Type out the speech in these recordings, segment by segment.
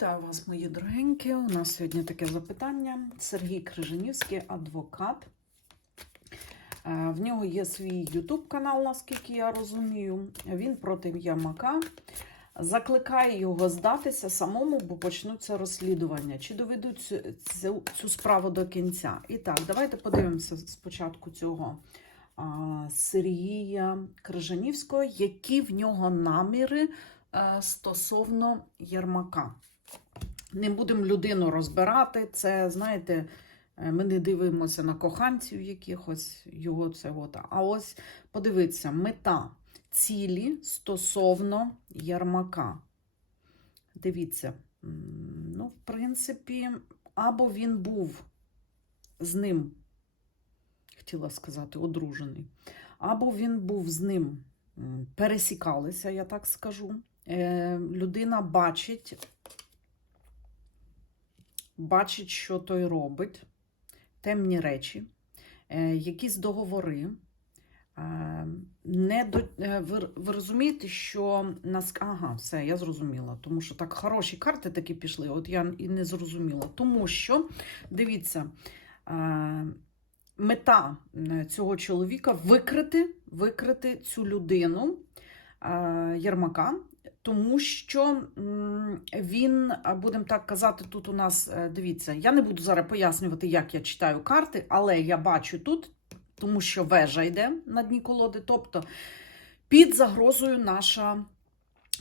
Вітаю вас, мої дорогенькі. У нас сьогодні таке запитання. Сергій Крижанівський, адвокат. Е, В нього є свій YouTube канал, наскільки я розумію. Він проти Ярмака. Закликає його здатися самому, бо почнуться розслідування. Чи доведуть цю, цю, цю справу до кінця? І так, давайте подивимося спочатку цього а, Сергія Крижанівського, які в нього наміри е, стосовно Єрмака. Не будемо людину розбирати. Це, знаєте, е, ми не дивимося на коханців якихось його от. А ось подивіться, мета цілі стосовно Ярмака. Дивіться, ну, в принципі, або він був з ним, хотіла сказати, одружений, або він був з ним, пересікалися, я так скажу. Е, людина бачить, бачить, що той робить, темні речі, е, якісь договори. Е, Не до... е, ви, розумієте, що нас. Ага, все, я зрозуміла. Тому що так хороші карти такі пішли, от я і не зрозуміла. Тому що, дивіться, мета цього чоловіка викрити, викрити цю людину Єрмака, тому що він, будемо так казати, тут у нас, е, дивіться, я не буду зараз пояснювати, як я читаю карти, але я бачу тут, тому що вежа йде на дні колоди, тобто під загрозою наша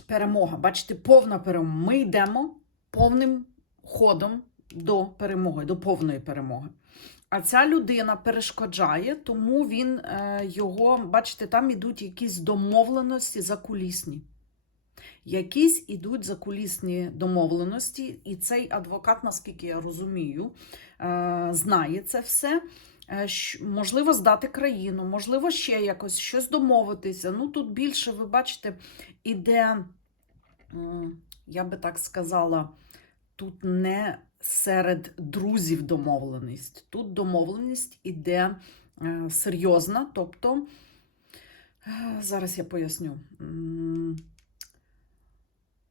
перемога. Бачите, повна перемога. Ми йдемо повним ходом до перемоги, до повної перемоги. А ця людина перешкоджає, тому він е, його, бачите, там ідуть якісь домовленості закулісні. Якісь ідуть закулісні домовленості, і цей адвокат, наскільки я розумію, е, знає це все. Е, Можливо, здати країну, можливо, ще якось щось домовитися. Ну, тут більше, ви бачите, іде, я би так сказала, тут не серед друзів домовленість. Тут домовленість іде е, серйозна, тобто, зараз я поясню.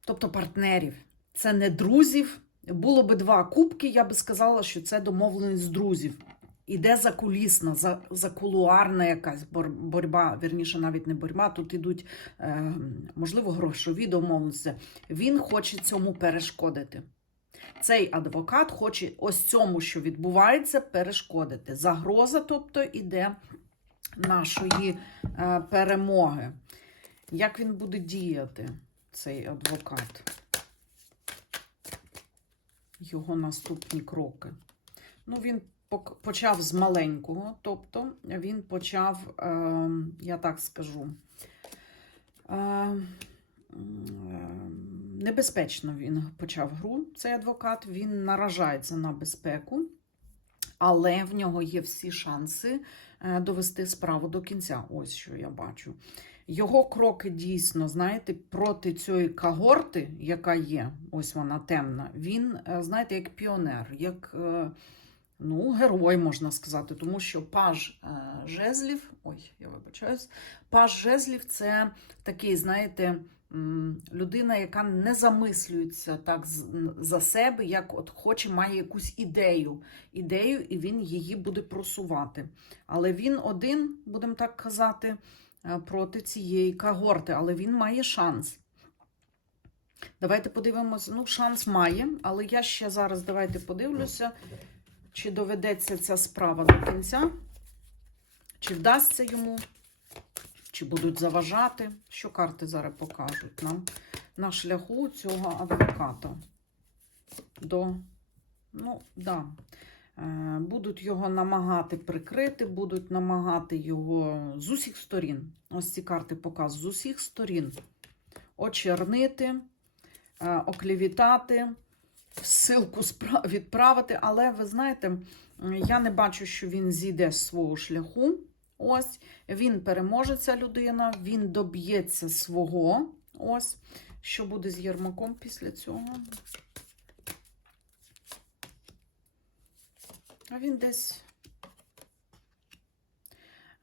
Тобто партнерів. Це не друзів. Було би два кубки, я би сказала, що це домовленість друзів. Іде закулісна, за, закулуарна якась бор, боротьба, вірніше, навіть не боротьба, тут ідуть, е, можливо, грошові домовленості. Він хоче цьому перешкодити. Цей адвокат хоче ось цьому, що відбувається, перешкодити. Загроза, тобто, іде нашої е, перемоги. Як він буде діяти, цей адвокат? Його наступні кроки. Ну, він почав з маленького, тобто він почав, е, я так скажу, е, е, небезпечно він почав гру, цей адвокат. Він наражається на безпеку, але в нього є всі шанси е, довести справу до кінця. Ось що я бачу. Його кроки дійсно, знаєте, проти цієї когорти, яка є, ось вона темна, він, е, знаєте, як піонер, як е, ну, герой, можна сказати, тому що паж е, жезлів, ой, я вибачаюсь, паж жезлів це такий, знаєте, людина, яка не замислюється так за себе, як от хоче, має якусь ідею, ідею, і він її буде просувати. Але він один, будемо так казати, проти цієї когорти, але він має шанс. Давайте подивимося. Ну, шанс має, але я ще зараз давайте подивлюся, чи доведеться ця справа до кінця, чи вдасться йому, чи будуть заважати. Що карти зараз покажуть нам на шляху цього адвоката. До, ну, да. Е, Будуть його намагати прикрити, будуть намагати його з усіх сторін. Ось ці карти показують з усіх сторін. Очернити, е, оклівітати, силку відправити. Але ви знаєте, я не бачу, що він зійде з свого шляху. Ось він переможе ця людина, він доб'ється свого. Ось, що буде з Єрмаком після цього. А він десь.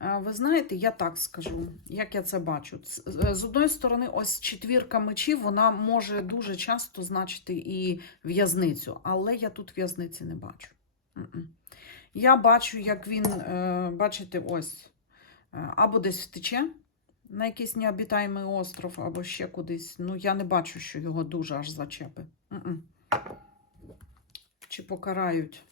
Ви знаєте, я так скажу, як я це бачу. З одної сторони, ось четвірка мечів, вона може дуже часто значити і в'язницю, але я тут в'язниці не бачу. Я бачу, як він, е, бачите, ось, е, або десь втече на якийсь необітаємий остров, або ще кудись. Ну, я не бачу, що його дуже аж зачепи. Чи покарають.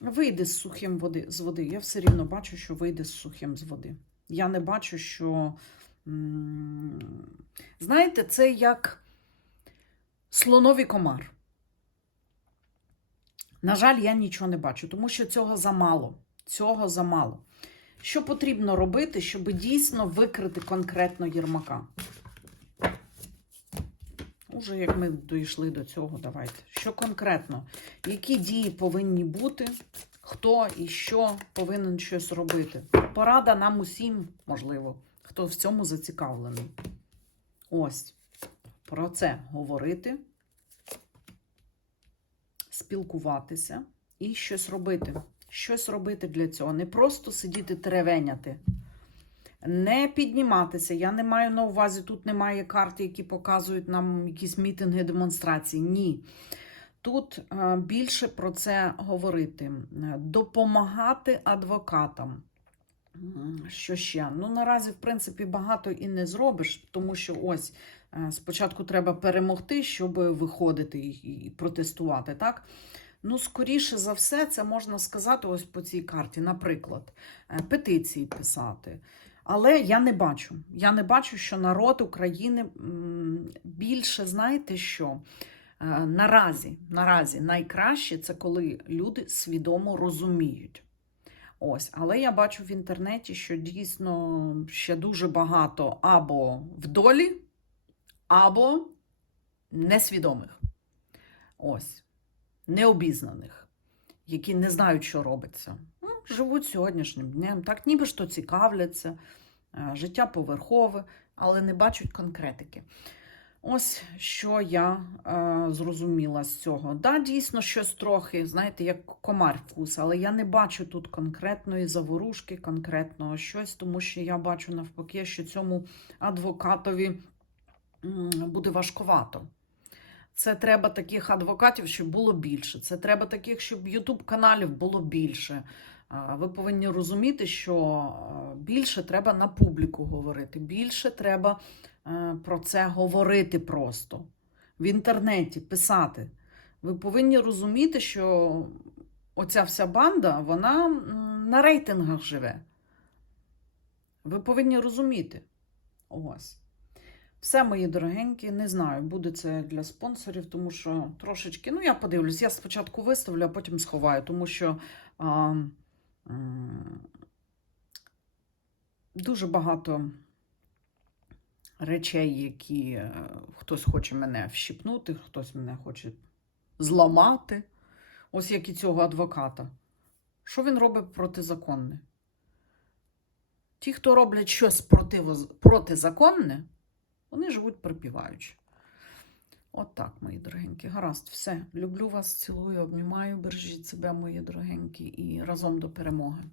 Вийде з сухим води, з води. Я все рівно бачу, що вийде з сухим з води. Я не бачу, що. Знаєте, це як слоновий комар. На жаль, я нічого не бачу, тому що цього замало. Цього замало. Що потрібно робити, щоб дійсно викрити конкретно Єрмака? Уже як ми дійшли до цього, давайте. Що конкретно? Які дії повинні бути? Хто і що повинен щось робити? Порада нам усім, можливо, хто в цьому зацікавлений. Ось про це говорити, спілкуватися і щось робити. Щось робити для цього. Не просто сидіти теревеняти. Не підніматися. Я не маю на увазі, тут немає карт, які показують нам якісь мітинги, демонстрації. Ні. Тут е, більше про це говорити, допомагати адвокатам. Що ще? Ну, наразі, в принципі, багато і не зробиш, тому що ось е, спочатку треба перемогти, щоб виходити і, і протестувати, так? Ну, скоріше за все, це можна сказати ось по цій карті. Наприклад, е, петиції писати. Але я не бачу. Я не бачу, що народ України більше, знаєте що? Е, Наразі, наразі найкраще це коли люди свідомо розуміють. Ось, але я бачу в інтернеті, що дійсно ще дуже багато або в долі, або несвідомих. Ось, необізнаних, які не знають, що робиться. Ну, живуть сьогоднішнім днем, так ніби що цікавляться, е, життя поверхове, але не бачать конкретики. Ось що я е, зрозуміла з цього. Да, дійсно, щось трохи, знаєте, як комар вкус, але я не бачу тут конкретної заворушки, конкретного щось, тому що я бачу навпаки, що цьому адвокатові буде важкувато. Це треба таких адвокатів, щоб було більше. Це треба таких, щоб Ютуб каналів було більше. Ви повинні розуміти, що більше треба на публіку говорити, більше треба е, про це говорити просто в інтернеті, писати. Ви повинні розуміти, що оця вся банда, вона на рейтингах живе. Ви повинні розуміти. Ось. Все, мої дорогенькі, не знаю, буде це для спонсорів, тому що трошечки, ну я подивлюсь, я спочатку виставлю, а потім сховаю, тому що а, дуже багато речей, які е, хтось хоче мене вщипнути, хтось мене хоче зламати. Ось як і цього адвоката. Що він робить протизаконне? Ті, хто роблять щось протизаконне, вони живуть припіваючи. От так, мої дорогенькі. Гаразд, все. Люблю вас, цілую, обнімаю, бережіть себе, мої дорогенькі, і разом до перемоги.